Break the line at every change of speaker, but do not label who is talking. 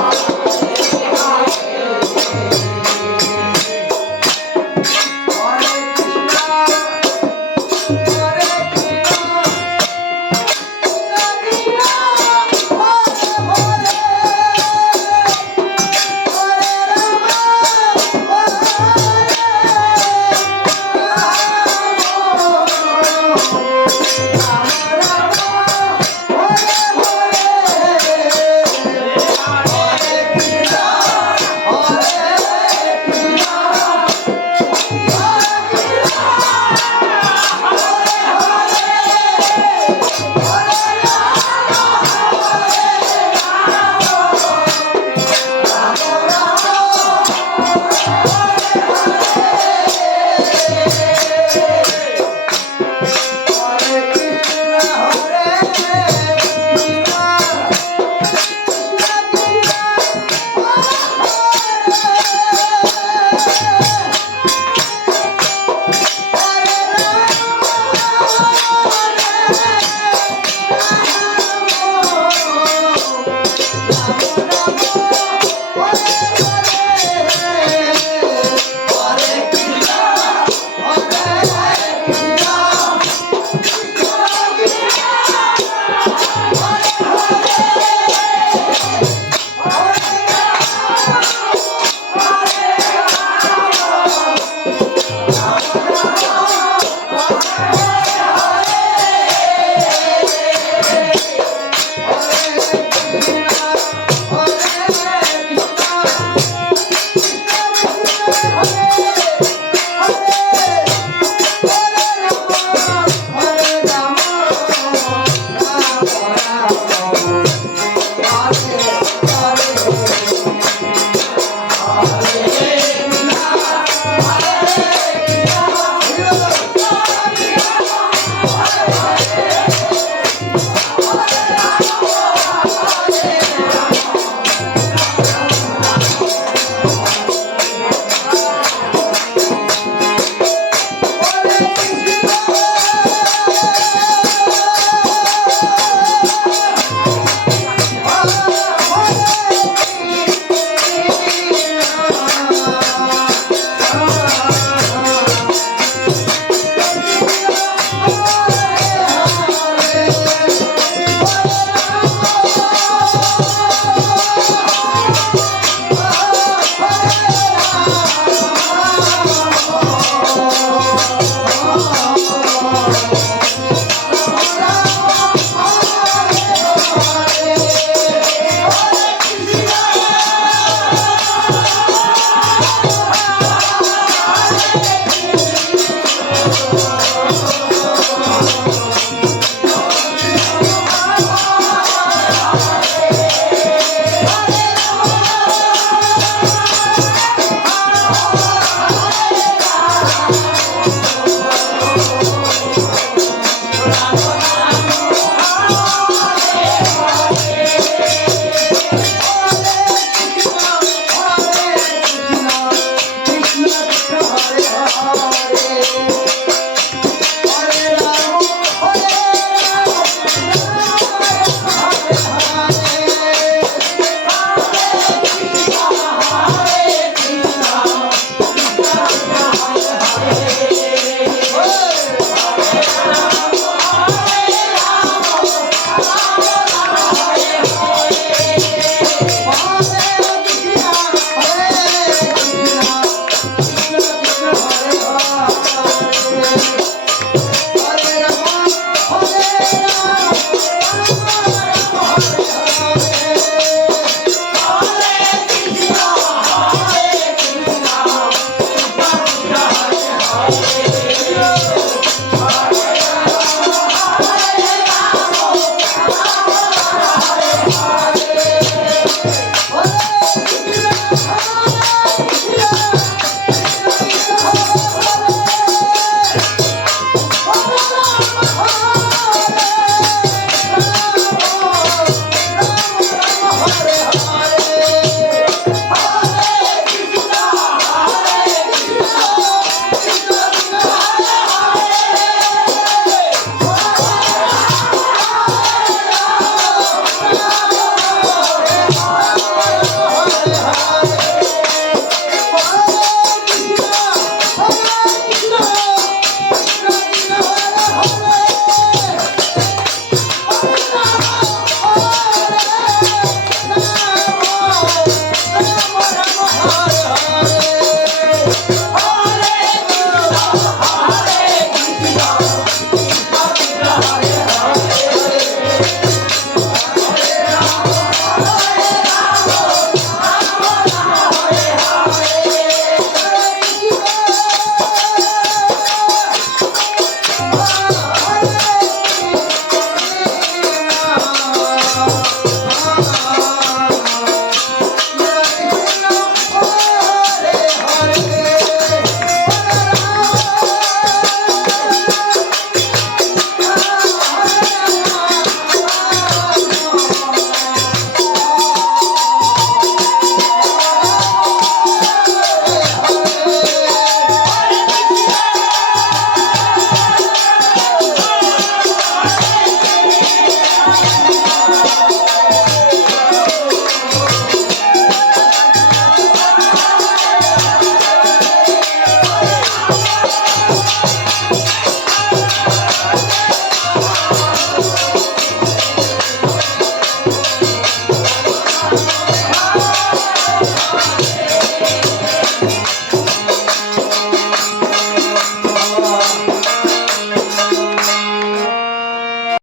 Thank you.